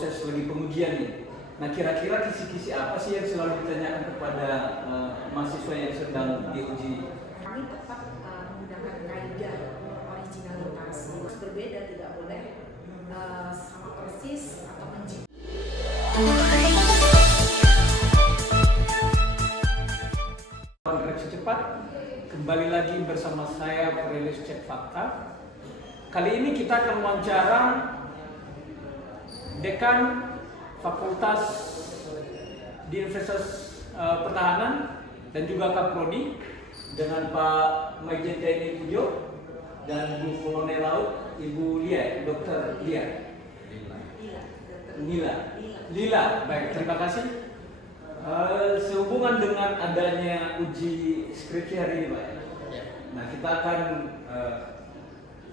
proses lagi pengujian nih. Nah, kira-kira kisi-kisi apa sih yang selalu ditanyakan kepada mahasiswa yang sedang diuji? Kami tetap menggunakan kaidah originalitas. Berbeda, tidak boleh sama persis atau menjadi. Reaksi cepat, kembali lagi bersama saya Aurelius Cek Fakta. Kali ini kita akan wawancara Dekan Fakultas di Universitas Pertahanan dan juga Kaprodi dengan Pak Majen TNI Pujo dan Bu Kolonel Laut Ibu Lia, Dr. Lia. Lila. Baik, terima kasih. Sehubungan dengan adanya uji skripsi hari ini, Pak. Ya. Nah, kita akan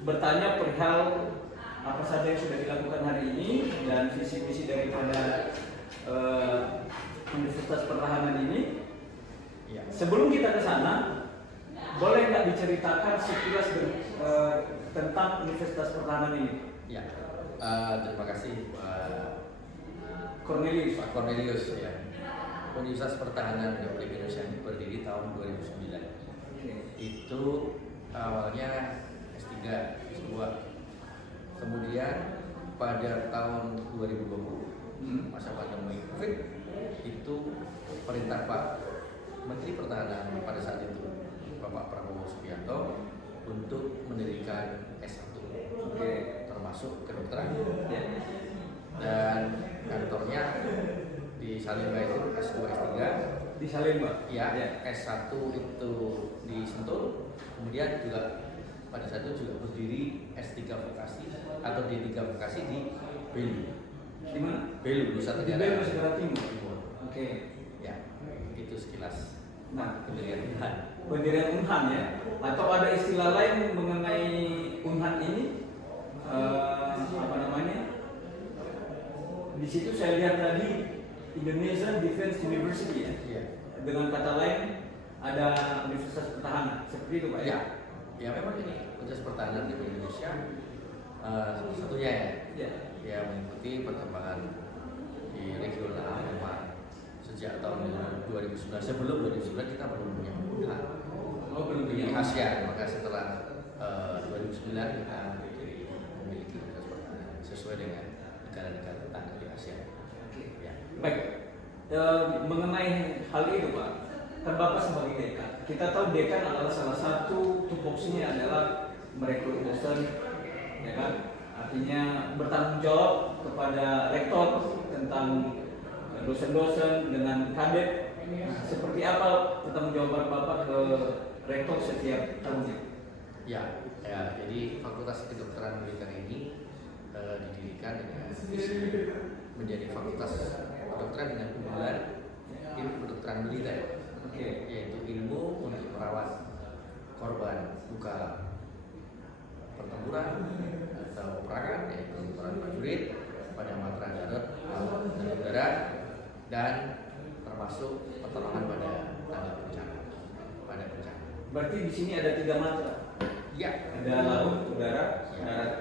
bertanya perihal apa saja yang sudah dilakukan hari ini dan visi misi daripada Universitas Pertahanan ini. Ya. Sebelum kita ke sana, boleh nggak diceritakan sekilas tentang Universitas Pertahanan ini? Ya. Terima kasih Cornelius. Pak Cornelius. Ya. Universitas Pertahanan Republik Indonesia ini berdiri tahun 2009. Itu awalnya S3 S2. Kemudian pada tahun 2020 masa pandemi Covid itu perintah Pak Menteri Pertahanan pada saat itu Bapak Prabowo Subianto untuk mendirikan S1 termasuk kedokteran. Dan kantornya di Salemba itu S2 S3 Di Salemba. ya. S1 itu di Sentul, kemudian juga pada saat itu juga berdiri S3 vokasi atau D3 vokasi di Belu. Di mana? Belu, Nusa Di Tenggara Belu, Nusa Tenggara Timur. Oke. Ya, itu sekilas Nah, pendirian Unhan. pendirian Unhan ya, atau ada istilah lain mengenai Unhan ini, apa namanya? Di situ saya lihat tadi Indonesian Defense University ya. Iya. Dengan kata lain ada Universitas Pertahanan, seperti itu Pak ya? Ya memang ini Universitas Pertahanan di Indonesia satunya Ya. ya mengikuti perkembangan di regional memang sejak tahun 2009. Sebelum 2009 kita belum punya Unhan. Oh, belum Di punya. ASEAN, maka setelah 2009 kita memiliki Universitas Pertahanan sesuai dengan negara-negara tetangga di ASEAN. Ya. Baik, mengenai hal itu Pak, kan Bapak sebagai dekan, kita tahu dekan adalah salah satu tupoksinya adalah merekrut dosen, ya kan? Artinya bertanggung jawab kepada rektor tentang dosen-dosen dengan kadet. Nah, seperti apa pertanggung jawaban Bapak ke rektor setiap tahunnya? Ya, jadi Fakultas Kedokteran Militer ini didirikan dengan visi menjadi fakultas kedokteran dengan unggulan ilmu kedokteran militer, yaitu ilmu untuk merawat korban luka pertempuran atau peperangan, yaitu peperangan prajurit pada matra darat dan udara, dan termasuk pertolongan pada tangga bencana. Berarti di sini ada 3 matra. Ya, Ada laut, udara, darat.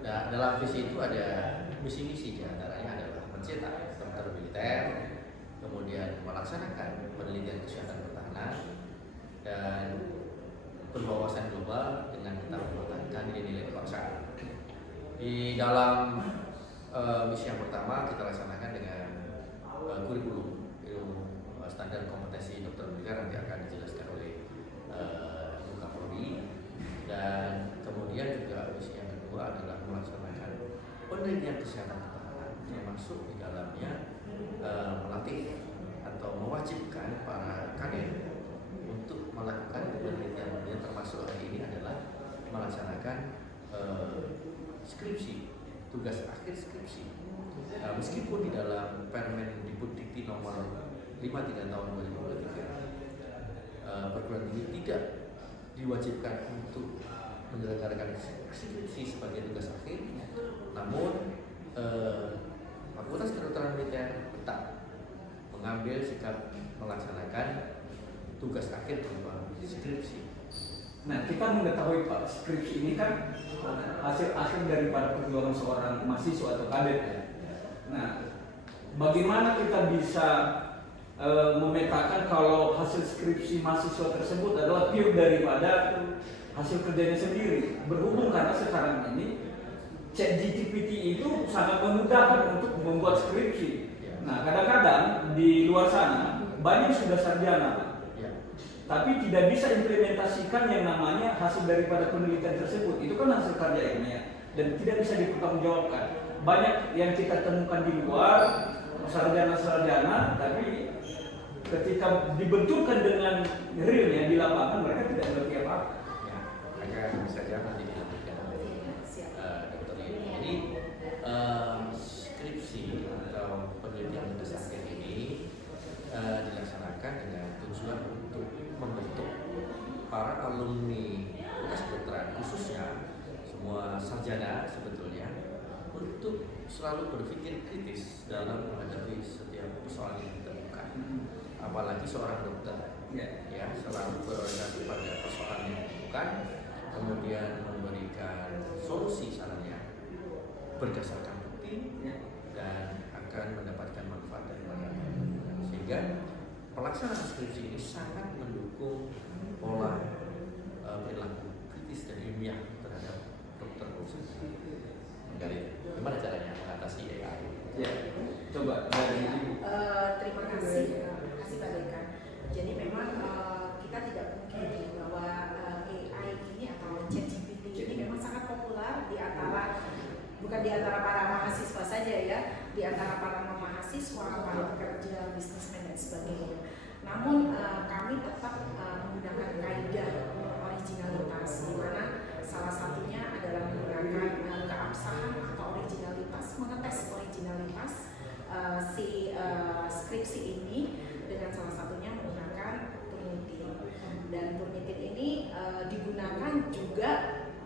Nah, dalam visi itu ada misi-misi, diantaranya adalah mencetak dokter militer, kemudian melaksanakan penelitian kesehatan pertahanan, dan berwawasan global dengan tetap mempertahankan nilai-nilai kebangsaan. Di dalam misi yang pertama kita laksanakan dengan kurikulum ilmu standar kompetensi dokter militer, nanti akan dijelaskan oleh Bu Kapolri. Dan kemudian juga misi yang kedua adalah melaksanakan penelitian kesehatan pertahanan, termasuk di dalamnya melatih atau mewajibkan para kader untuk melakukan penelitian, termasuk hari ini adalah melaksanakan skripsi, tugas akhir skripsi. Meskipun di dalam Permen Dikti nomor 53 tahun 2023 perguruan tinggi tidak diwajibkan untuk menyelenggarakan skripsi sebagai tugas akhir, namun Fakultas Kedokteran Militer tetap mengambil sikap melaksanakan tugas akhir berupa skripsi. Nah, kita mengetahui Pak, skripsi ini kan hasil akhir daripada perjuangan seorang mahasiswa atau kadet ya. bagaimana kita bisa memetakan kalau hasil skripsi mahasiswa tersebut adalah pure daripada hasil kerjanya sendiri, berhubung karena sekarang ini ChatGPT itu sangat memudahkan untuk membuat skripsi. Nah, kadang-kadang di luar sana banyak sudah sarjana, tapi tidak bisa implementasikan yang namanya hasil daripada penelitian tersebut. Itu kan hasil karya ilmiah dan tidak bisa dipertanggungjawabkan. Banyak yang kita temukan di luar sarjana-sarjana, tapi ketika dibenturkan dengan realnya di lapangan mereka tidak mengerti apa-apa. Ya, agak bisa saja nanti dilanjutkan dokter ini. Jadi skripsi atau penelitian tugas akhir ini dilaksanakan dengan tujuan untuk membentuk para alumni fakultas kedokteran, khususnya semua sarjana sebetulnya, untuk selalu berpikir kritis dalam menghadapi setiap persoalan yang ditemukan. Apalagi seorang dokter, ya selalu berorientasi pada persoalan yang ditemukan, kemudian memberikan solusi sarannya berdasarkan bukti dan akan mendapatkan manfaat dari mana. Sehingga pelaksanaan skripsi ini sangat mendukung pola perilaku kritis dan ilmiah terhadap dokter khusus. Jadi, gimana caranya mengatasi AI? Ya, coba dari Ibu. Terima kasih Pak Dekan. Jadi memang kita tidak mungkin bahwa AI ini atau ChatGPT ini memang sangat populer di antara, bukan di antara para mahasiswa saja ya, di antara para mahasiswa, para pekerja, bisnismen dan sebagainya. Namun kami tetap menggunakan kaidah originalitas, di mana salah satunya adalah menggunakan keabsahan atau originalitas, mengetes originalitas si skripsi ini dengan salah satunya menggunakan Turnitin. Dan Turnitin ini digunakan juga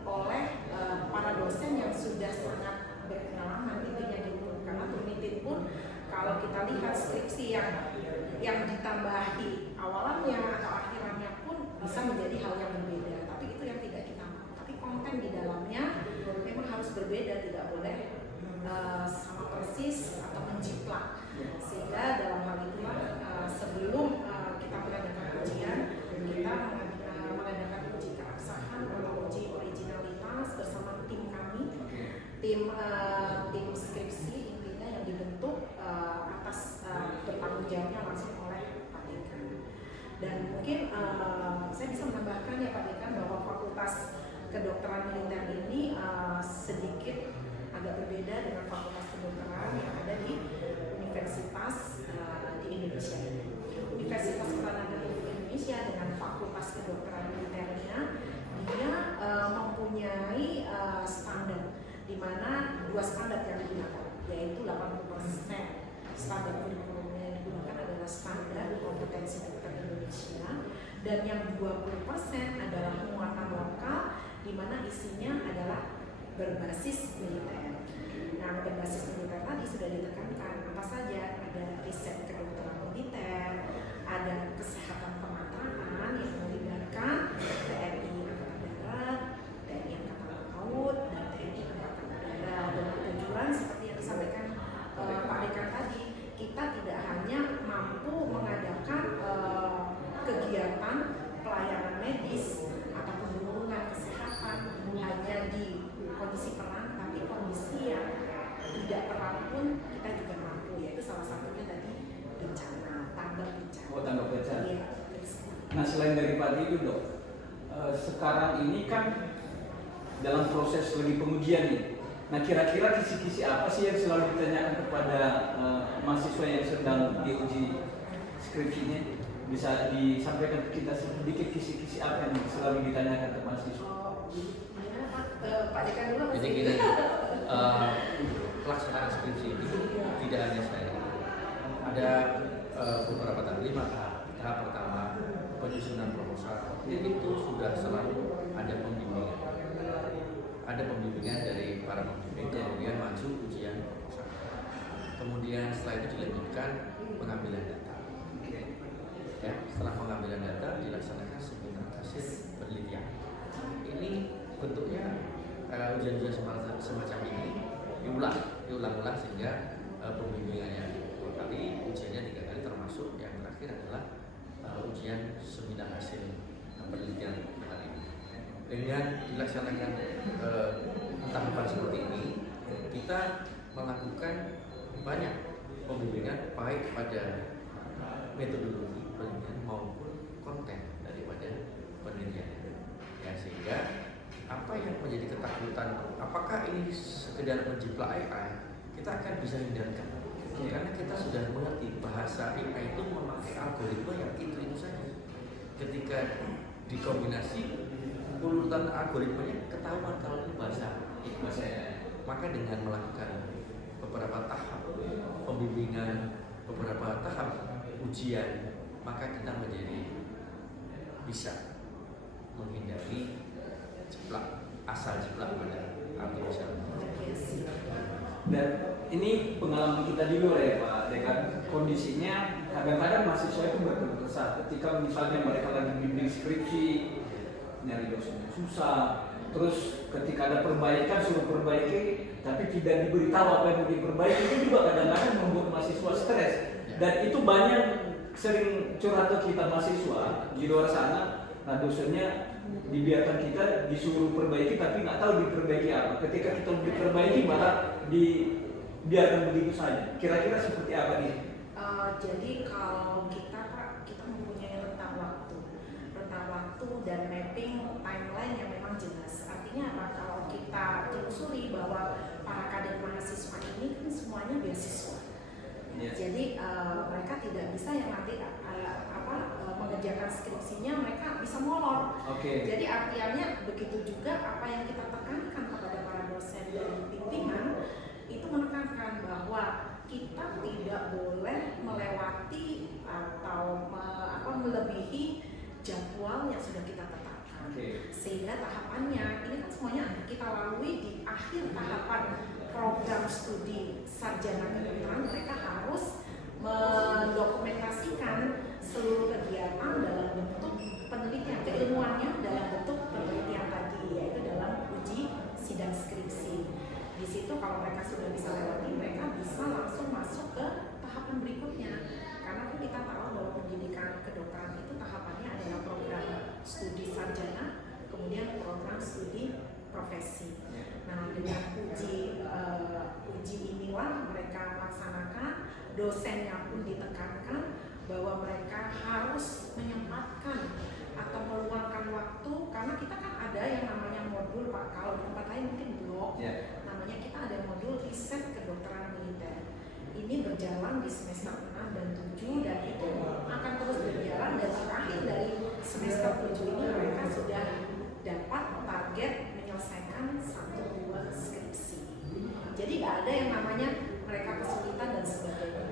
oleh para dosen yang sudah sangat berpengalaman intinya gitu. Karena Turnitin pun kalau kita lihat skripsi yang ditambahi awalannya atau akhirannya pun bisa menjadi hal yang berbeda. Tapi itu yang tidak kita mau. Tapi konten di dalamnya memang harus berbeda, tidak boleh sama persis atau menjiplak. Sehingga dalam hal itulah sebelum kita mengadakan ujian, kita mengadakan uji keabsahan atau uji originalitas bersama tim kami, tim skripsi intinya yang dibentuk atas bertanggung jawabnya langsung oleh Pak Dekan. Dan mungkin saya bisa menambahkan ya Pak Dekan bahwa Fakultas Kedokteran Militer ini sedikit agak berbeda dengan fakultas kedokteran yang ada di universitas di Indonesia ini. Universitas Ketenagaan Indonesia dengan Fakultas Kedokteran Militernya dia mempunyai standar, di mana dua standar yang digunakan, yaitu 80% standar kurikulum yang digunakan adalah standar kompetensi dokter Indonesia, dan yang 20% adalah muatan lokal, di mana isinya adalah berbasis militer. Nah, berbasis militer tadi sudah ditekankan apa saja, ada riset kedokteran militer, ada kesehatan pemateraan yang melibatkan TNI Angkatan Darat, TNI Angkatan Laut, dan TNI Angkatan Udara, dengan tujuan seperti yang disampaikan Pak Dekan tadi, kita tidak hanya mampu mengadakan kegiatan pelayanan medis atau perlindungan kesehatan hanya di kondisi perang, tapi kondisi yang tidak perang pun kita juga mampu, yaitu salah satunya tadi bencana, tanggap bencana. Oh, tanggap bencana. Iya. Nah, selain daripada itu dok, sekarang ini kan dalam proses lagi pengujian nih. Nah, kira-kira kisi-kisi apa sih yang selalu ditanyakan kepada mahasiswa yang sedang diuji skripsinya? Bisa disampaikan ke kita sedikit kisi-kisi apa yang selalu ditanyakan ke mahasiswa? Pak Dekan dulu. Jadi gini, pelaksanaan skripsi ini tidak hanya saya, ada beberapa tahap, 5 tahap. Tahap pertama penyusunan proposal, itu sudah selalu ada pembimbingan dari para pembimbing, kemudian maju ujian proposal. Kemudian setelah itu dilanjutkan pengambilan data. Ya, setelah pengambilan data dilaksanakan seminar hasil penelitian. Ini bentuknya ujian-ujian semacam ini diulang sehingga pembimbingannya ujiannya 3 kali, termasuk yang terakhir adalah ujian seminar hasil penelitian hari ini. Dengan dilaksanakan tahapan seperti ini, kita melakukan banyak pembimbingan baik pada metodologi penelitian maupun konten daripada penelitian, ya, sehingga apa yang menjadi ketakutan apakah ini sekedar menjiplak AI, kita akan bisa hindarkan karena kita sudah mengerti bahasa AI itu memakai algoritma yang itu saja. Ketika dikombinasi urutan algoritmanya ketahuan kalau ini bahasa AI, maka dengan melakukan beberapa tahap pembimbingan, beberapa tahap ujian, maka kita menjadi bisa menghindari asal jeplak pada artificial intelligence. Dan ini pengalaman kita di luar ya Pak Dekan, kondisinya kadang-kadang mahasiswa itu berkeluh kesah ketika misalnya mereka lagi bimbing skripsi, nyari dosennya susah, terus ketika ada perbaikan suruh perbaiki tapi tidak diberitahu apa yang mau diperbaiki, itu juga kadang-kadang membuat mahasiswa stres. Dan itu banyak sering curhat ke kita mahasiswa di luar sana, nah dosennya dibiarkan kita disuruh perbaiki tapi nggak tahu diperbaiki apa. Ketika kita diperbaiki malah dibiarkan begitu saja. Kira-kira seperti apa nih? Jadi kalau kita Pak, kita mempunyai rentang waktu dan mapping timeline yang memang jelas. Artinya apa? Kalau kita telusuri bahwa para kader mahasiswa ini kan semuanya beasiswa. Yeah. Jadi mereka tidak bisa yang nanti mengerjakan skripsinya mereka bisa molor. Jadi artinya begitu juga apa yang kita tekankan kepada para dosen dan pimpinan itu menekankan bahwa kita tidak boleh melewati atau melebihi jadwal yang sudah kita tetapkan. Sehingga tahapannya ini kan semuanya kita lalui di akhir tahapan program studi sarjana kedokteran, mereka harus mendokumentasikan seluruh kegiatan dalam bentuk penelitian, keilmuannya dalam bentuk penelitian tadi, yaitu dalam uji sidang skripsi. Di situ kalau mereka sudah bisa lewati, mereka bisa langsung masuk ke tahapan berikutnya. Karena kan kita tahu bahwa pendidikan kedokteran itu tahapannya adalah program studi sarjana, kemudian program studi profesi. Nah, dengan uji inilah mereka laksanakan, dosennya pun ditekankan bahwa mereka harus menyempatkan atau meluangkan waktu, karena kita kan ada yang namanya modul Pak, kalau di tempat lain mungkin blok, namanya kita ada modul riset kedokteran militer. Ini berjalan di semester 6 dan 7 dan itu akan terus berjalan, dan terakhir dari semester 7 ini mereka sudah dapat target menyelesaikan 1-2 skripsi. Jadi nggak ada yang namanya mereka kesulitan dan sebagainya.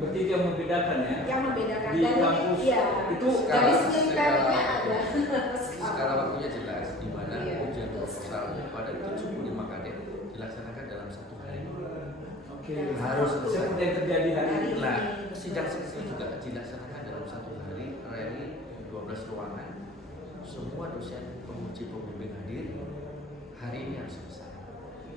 Berarti itu yang membedakan ya? Yang membedakan di dan kampus iya, itu garis militernya ada. Skala waktunya jelas, di mana ujian betul. proposal pada 75 kadet dilaksanakan dalam 1 hari. Harus seperti yang terjadi hari ini. Nah, sidang skripsi juga dilaksanakan dalam 1 hari, rally 12 ruangan, semua dosen penguji pembimbing hadir. Hari ini harus selesai.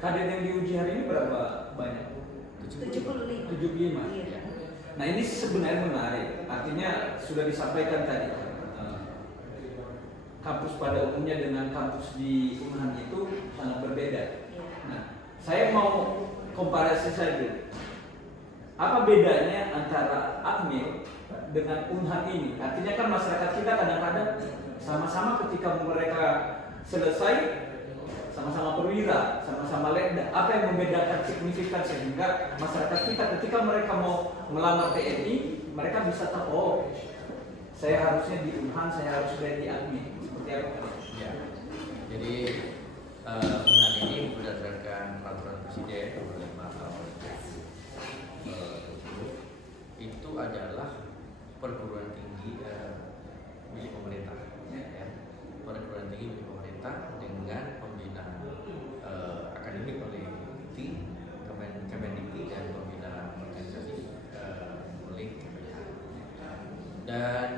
Kader yang diuji hari ini berapa banyak? 75. 75. Iya. Nah ini sebenarnya menarik, artinya sudah disampaikan tadi kampus pada umumnya dengan kampus di Unhan itu sangat berbeda. Nah saya mau komparasi saja, apa bedanya antara Akmil dengan Unhan ini? Artinya kan masyarakat kita kadang-kadang sama-sama ketika mereka selesai sama-sama perwira, sama-sama letda. Apa yang membedakan signifikan sehingga masyarakat kita ketika mereka mau melamar TNI, mereka bisa tahu, oh, saya harusnya di Unhan, saya harus di Akmil. Seperti apa? Ya. Jadi Unhan ini berdasarkan peraturan Presiden nomor 5 tahun 2020 itu adalah perguruan tinggi milik pemerintah. Ya. Perguruan tinggi milik pemerintah dengan pembinaan akademik oleh Kemendikti dan pembinaan organisasi oleh Kemenhan. Dan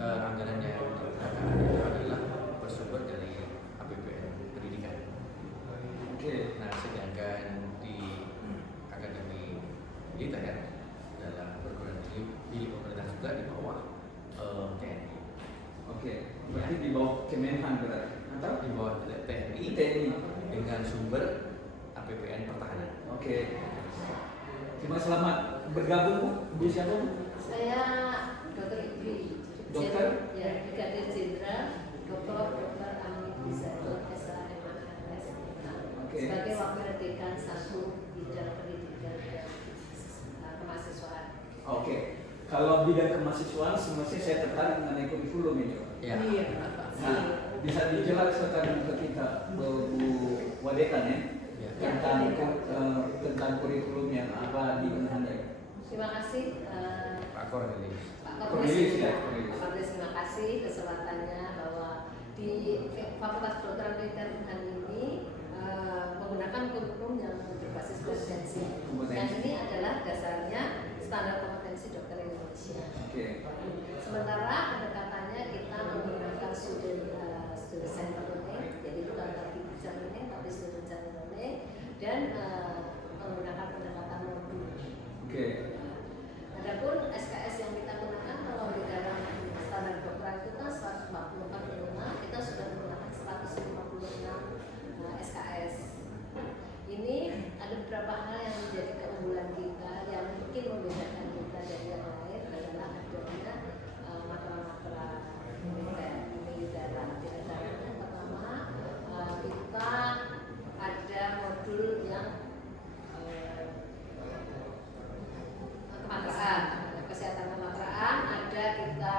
anggaran yang digunakan itu adalah bersumber dari APBN pendidikan. Nah, sedangkan di akademi militer adalah perguruan tinggi di pemerintah juga di bawah TNI. Oke, berarti di bawah Kemenhan berarti atau Di bawah TNI TNI? dengan sumber APBN pertahanan. Oke. Terima selamat bergabung Bu. Bu siapa Bu? Saya Dr. Ibi, Dokter? ya, Brigadir Jenderal Dr. Ami Zainul SHMAS Oke. sebagai Wakil Dekan 1 Bidang Pendidikan dan Kemahasiswaan. Oke. Kalau bidang kemahasiswaan semestinya saya tertarik mengenai kurikulum ini. Pak. Ya. Iya. Nah, bisa dijelaskan ke kita Bu Wadekan ya, Ya. tentang kurikulumnya apa di Unhannya. Terima kasih Pak Cornelis. Pak Cornelis, Kornes. ya. Pak Kornes, terima kasih kesempatannya bahwa di Fakultas Kedokteran Militer Unhan ini menggunakan kurikulum yang berbasis kompetensi. Yang ini adalah dasarnya standar kompetensi dokter Indonesia. Oke. Sementara pendekatannya kita menggunakan student center learning, jadi bukan lagi teacher learning tapi student center learning, dan menggunakan pendekatan modul. Oke. Adapun SKS yang kita gunakan kalau di dalam standar dokteran itu kan 144 kita sudah menggunakan 156 SKS. Ini ada beberapa hal yang menjadi keunggulan kita yang mungkin membedakan kita dari yang lain adalah adanya matra-matra militeran. Di antaranya pertama kita ada modul yang kematraan, kesehatan kematraan, ada kita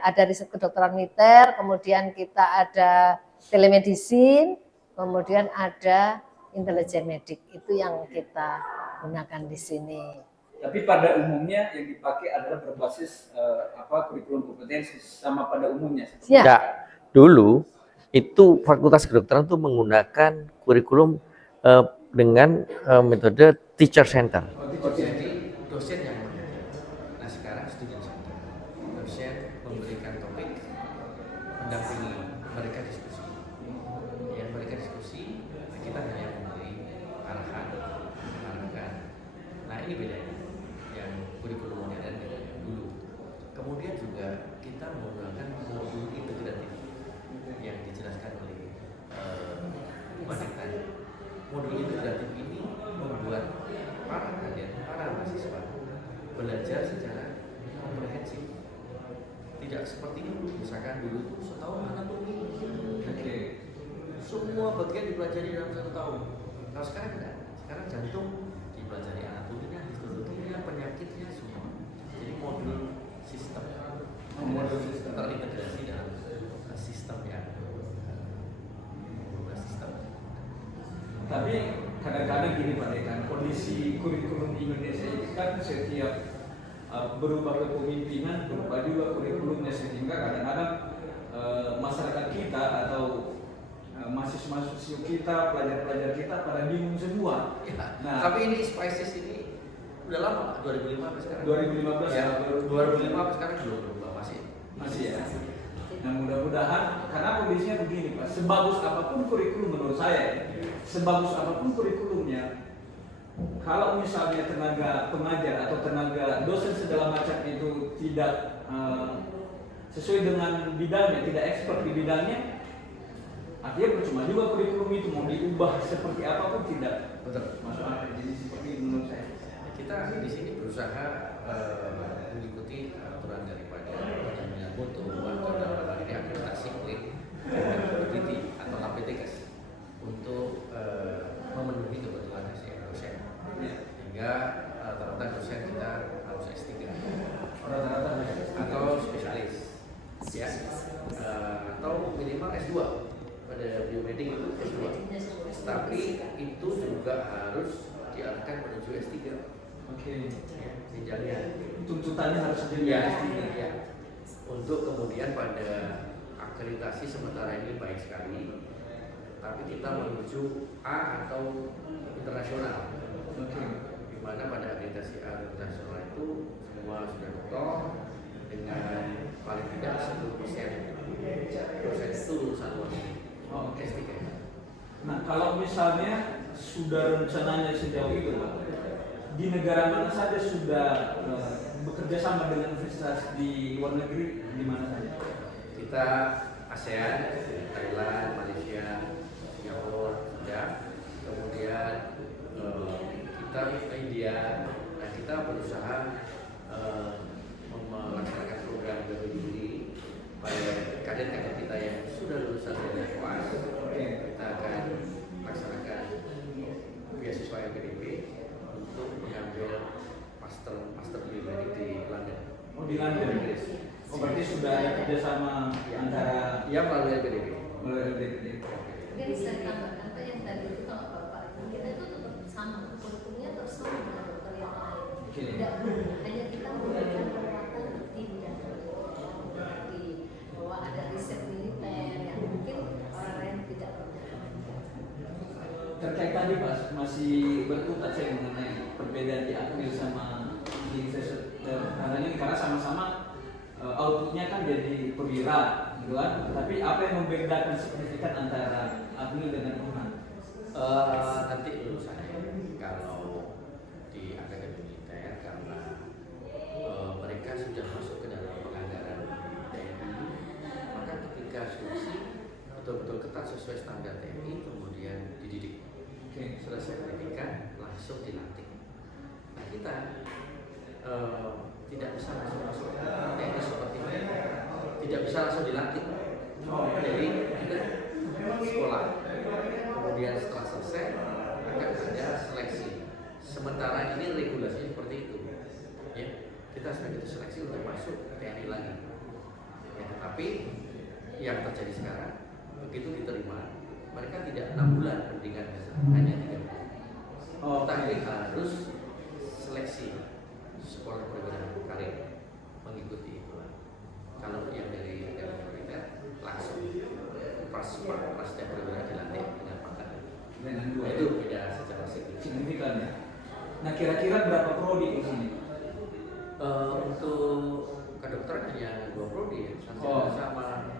ada riset kedokteran militer, kemudian kita ada telemedicine, kemudian ada intelijen medik. Itu yang kita gunakan di sini. Tapi pada umumnya yang dipakai adalah berbasis kurikulum kompetensi sama pada umumnya. Ya. Ya, dulu itu Fakultas Kedokteran itu menggunakan kurikulum dengan metode teacher center. Jadi dosen yang mengajar. Nah sekarang student center. Dosen memberikan topik, mendampingi mereka diskusi. Ya mereka diskusi, kita hanya memberi arahan, mengarahkan. Nah ini bedanya yang kurikulum modern dengan yang dulu. Kemudian juga kita menggunakan modul integratif yang dijelaskan oleh Badik tadi. Modul integratif ini membuat para kader, para mahasiswa belajar secara komprehensif. Tidak seperti dulu, misalkan dulu itu setahun anatomi. Oke. Semua bagian dipelajari dalam 1 tahun. Kalau sekarang enggak. Sekarang jantung dipelajari anatominya, histologinya, penyakitnya semua. Jadi modul sistem. Modul sistem terintegrasi dalam sistem yang sistem. Tapi kadang-kadang gini Pak Dekan, kondisi kurikulum di Indonesia ini kan setiap berubah kepemimpinan, berubah juga kurikulumnya, sehingga kadang-kadang masyarakat kita atau mahasiswa-mahasiswa kita, pelajar-pelajar kita pada bingung semua. Ya, Nah, tapi ini Spices ini udah lama, 2005 sampai sekarang. 2015 ya, baru 2005 sampai sekarang belum berubah masih ya. Nah mudah-mudahan, karena kondisinya begini Pak, sebagus apapun kurikulum menurut saya, sebagus apapun kurikulumnya, kalau misalnya tenaga pengajar atau tenaga dosen segala macam itu tidak sesuai dengan bidangnya, tidak expert di bidangnya, artinya percuma juga kurikulum itu mau diubah seperti apapun tidak Betul. masuk akal. Jadi seperti itu menurut saya. Kita di sini berusaha mengikuti aturan daripada Badan Mutu atau dalam hal ini akreditasi oleh peneliti atau LAPTKes untuk memenuhi kebutuhan SDM dosen. Sehingga rata-rata dosen kita harus S3 Rata-rata atau spesialis, ya, atau minimal S2 pada biomedik itu S2. Tapi itu juga harus diarahkan menuju S3. Oke. Jenjangnya. Tuntutannya harus jadi Ya, S3. ya. Untuk kemudian pada akreditasi sementara ini baik sekali, tapi kita menuju A atau internasional. Oke. Di mana pada akreditasi A internasional itu semua sudah doktor dengan paling tidak 10% dosen itu lulusan luar negeri. Oh, oke. S3. Nah kalau misalnya sudah rencananya sejauh itu Pak, di negara mana saja sudah bekerja sama dengan universitas di luar negeri, di mana saja? Kita ASEAN, Thailand, Malaysia, Singapura, ya. Kemudian kita India. Nah, kita berusaha melaksanakan program BPD pada kader-kader kita yang sudah lulusan dari UAS. Kita akan laksanakan beasiswa LPDP untuk mengambil master BPD di London. Oh, di London. Inggris. Oh, berarti sudah ada kerjasama antara Ya, melalui LPDP. LPDP. Mungkin bisa ditambahkan Pak, yang tadi itu kalau Bapak kita itu tetap sama, kurikulumnya terus sama dengan dokter yang lain. Oke. Tidak berubah, hanya kita memberikan perawatan rutin dan berarti bahwa ada riset militer yang mungkin orang lain tidak punya. Terkait tadi Pak, masih berkutat saya mengenai perbedaan di Akmil sama di Universitas karena ini karena sama-sama outputnya kan jadi perwira, gitu kan? Tapi apa yang membedakan signifikan antara Akmil dengan Unhan? Nanti lulusannya kalau di akademi militer karena mereka sudah masuk ke dalam penganggaran TNI, maka ketika seleksi betul-betul ketat sesuai standar TNI, kemudian dididik. Selesai pendidikan langsung dilantik. Nah, kita tidak bisa masuk TNI seperti itu, tidak bisa langsung dilantik. Jadi kita sekolah, kemudian setelah selesai akan ada seleksi. Sementara ini regulasinya seperti itu, ya kita sebagai seleksi untuk masuk TNI lagi. Ya, tetapi yang terjadi sekarang begitu diterima, mereka tidak 6 bulan pendidikan hanya 3 bulan. Tapi harus seleksi sekolah perwira karir mengikuti itu. Kalau yang dari akademi militer langsung prasetya perwira dilantik dengan pangkat. Dengan dua Itu beda secara signifikan ya. Nah, kira-kira berapa prodi di sini? Untuk kedokteran hanya 2 prodi ya, sama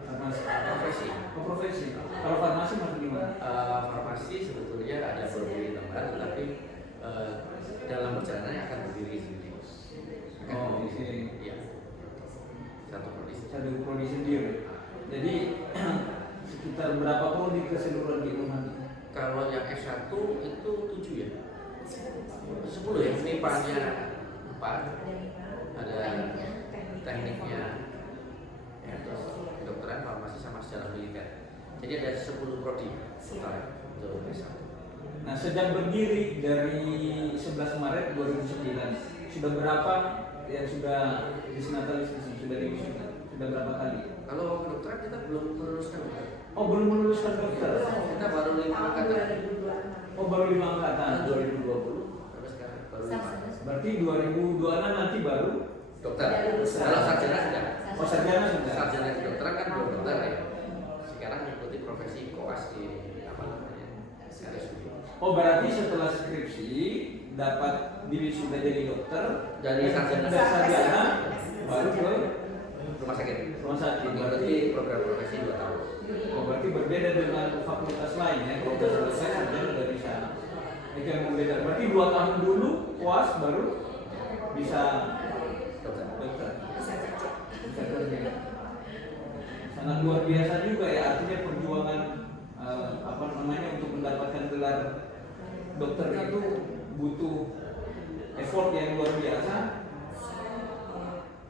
profesi. Oh, profesi. Kalau farmasi masuk di mana? Farmasi sebetulnya ada prodi tambahan, tetapi dalam perjalanannya akan berdiri sendiri. Oh, di sini. Iya. Satu prodi. Satu prodi sendiri. Jadi sekitar berapa prodi keseluruhan di Unhan? Kalau yang S1 itu 7 ya? 10 ya? MIPA-nya 4, ada tekniknya, ya, terus kedokteran, farmasi sama sejarah militer. Jadi ada 10 prodi total untuk S1. Nah, sejak berdiri dari 11 Maret 2009, sudah berapa yang sudah disnatalis di sini? Sudah diwisuda? Sudah berapa kali? Kalau kedokteran kita belum meluluskan dokter. Oh, belum meluluskan dokter? Kita baru 5 angkatan. Oh, baru 5 angkatan. 2020 sampai sekarang baru 5. Berarti 2026 nanti baru Dokter. Kalau sarjana sudah. oh, sarjana sudah. Sarjana kedokteran kan belum dokter ya. Sekarang mengikuti profesi koas di apa namanya? RSUD. Oh, berarti setelah skripsi dapat diwisuda jadi dokter Dari sarjana. Baru ke Rumah sakit. rumah sakit. Berarti program profesi 2 tahun. Oh, berarti berbeda dengan fakultas lain ya. Kalau sudah selesai sarjana udah bisa. Itu yang membeda. Berarti 2 tahun dulu puas baru bisa Dokter. dokter. Bisa cocok. Bisa kerja. Sangat luar biasa juga ya, artinya perjuangan apa namanya untuk mendapatkan gelar dokter itu butuh effort yang luar biasa.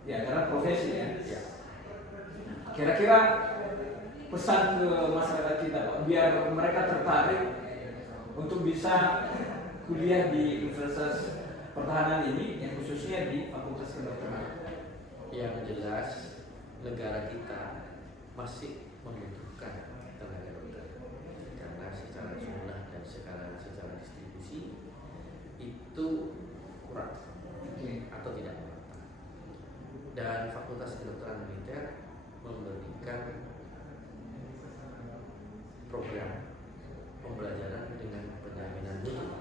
Ya, karena profesi ya. Kira-kira pesan ke masyarakat kita Pak, biar mereka tertarik untuk bisa kuliah di Universitas Pertahanan ini, yang khususnya di Fakultas Kedokteran. Yang jelas negara kita masih membutuhkan tenaga dokter karena secara jumlah dan secara distribusi itu kurang atau tidak merata. Dan Fakultas Kedokteran Militer memberikan program pembelajaran dengan penjaminan mutu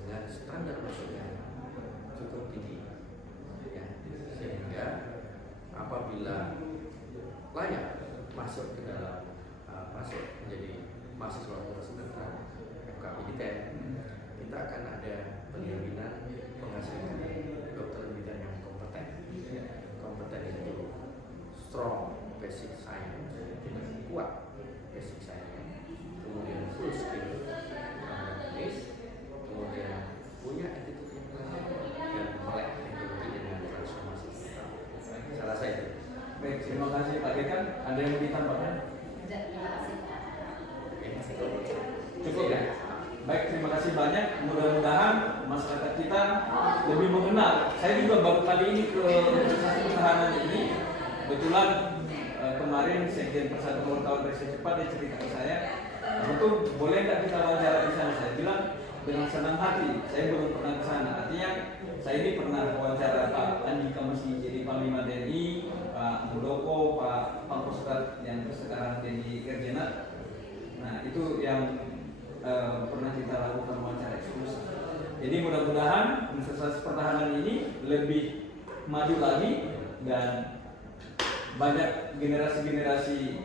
dengan standar masuk yang cukup tinggi, ya, sehingga apabila layak masuk ke dalam masuk menjadi mahasiswa Fakultas Kedokteran FK Militer, kita akan ada penjaminan kompeten itu strong basic science, kuat basic science, kemudian full skill akademis, kemudian punya attitude yang baik dan melek teknologi dengan transformasi digital. Saya rasa itu. Baik, terima kasih Pak Dekan. Ada yang mau ditambahkan? Cukup ya? Baik, terima kasih banyak. Mudah-mudahan masyarakat kita lebih mengenal. Saya juga baru kali ini ke Universitas Pertahanan ini. Kebetulan kemarin Sekjen Persatuan Wartawan Presiden Cepat dia cerita ke saya, betul boleh nggak kita wawancara di sana? Saya bilang dengan senang hati. Saya belum pernah ke sana. Artinya saya ini pernah wawancara Pak Andika masih jadi Panglima TNI, Pak Muldoko, Pak Pangkostrat yang sekarang jadi Irjenat. Nah itu yang pernah kita lakukan wawancara eksklusif. Jadi mudah-mudahan Universitas Pertahanan ini lebih maju lagi dan banyak generasi-generasi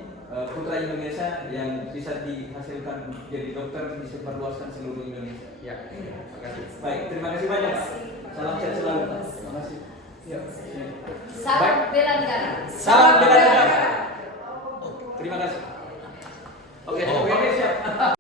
putra Indonesia yang bisa dihasilkan jadi dokter disebarluaskan seluruh Indonesia. Ya, terima kasih. Baik, terima kasih banyak Pak. Salam sehat selalu. Terima kasih. Ya. Salam bela negara. Salam bela negara. Terima kasih. Oke, oke siap.